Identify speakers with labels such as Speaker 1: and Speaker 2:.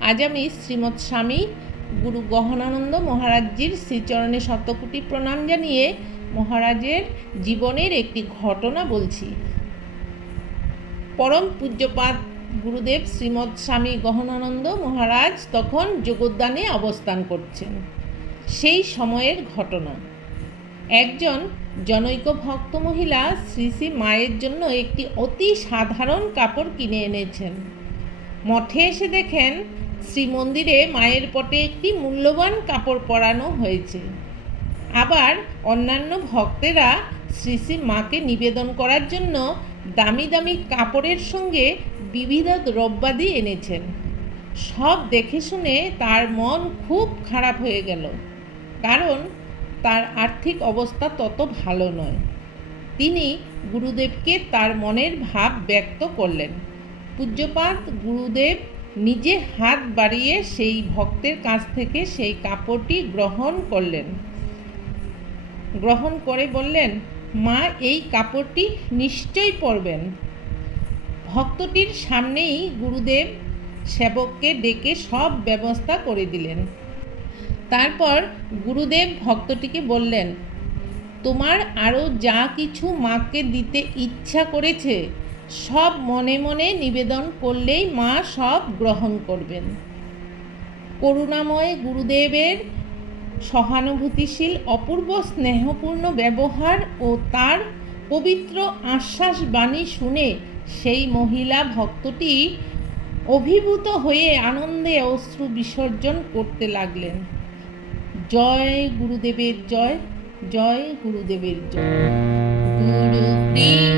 Speaker 1: আজ আমি শ্রীমৎ স্বামী গুরু গহনানন্দ মহারাজজির শ্রীচরণে শতকোটি প্রণাম জানিয়ে মহারাজের জীবনের একটি ঘটনা বলছি। পরম পূজ্যপাত গুরুদেব শ্রীমৎ স্বামী গহনানন্দ মহারাজ তখন যোগদানে অবস্থান করছেন। সেই সময়ের ঘটনা। একজন জনৈক ভক্ত মহিলা শ্রী শ্রী মায়ের জন্য একটি অতি সাধারণ কাপড় কিনে এনেছেন। মঠে এসে দেখেন শ্রীমন্দিরে মায়ের পটে একটি মূল্যবান কাপড় পরানো হয়েছে। আবার অন্যান্য ভক্তেরা শ্রী শ্রী মাকে নিবেদন করার জন্য দামি দামি কাপড়ের সঙ্গে বিবিধ দ্রব্যাদি এনেছেন। সব দেখে শুনে তার মন খুব খারাপ হয়ে গেল। কারণ তার আর্থিক অবস্থা তত ভালো নয়। তিনি গুরুদেবকে তার মনের ভাব ব্যক্ত করলেন। পূজ্যপাত গুরুদেব নিজে হাত বাড়িয়ে সেই ভক্তের কাছ থেকে সেই কাপড়টি গ্রহণ করলেন। গ্রহণ করে বললেন, মা, এই কাপড়টি নিশ্চয়ই পরবেন। ভক্তটির সামনেই গুরুদেব সেবককে ডেকে সব ব্যবস্থা করে দিলেন। তারপর গুরুদেব ভক্তটিকে বললেন, তোমার আরও যা কিছু মাকে দিতে ইচ্ছা করেছে সব মনে মনে নিবেদন করলেই মা সব গ্রহণ করবেন। করুণাময় গুরুদেবের সহানুভূতিশীল, অপূর্ব, স্নেহপূর্ণ ব্যবহার ও তার পবিত্র আশ্বাস বাণী শুনে সেই মহিলা ভক্তটি অভিভূত হয়ে আনন্দে অশ্রু বিসর্জন করতে লাগলেন। জয় গুরুদেবের জয় জয় গুরুদেবের জয়। গুরু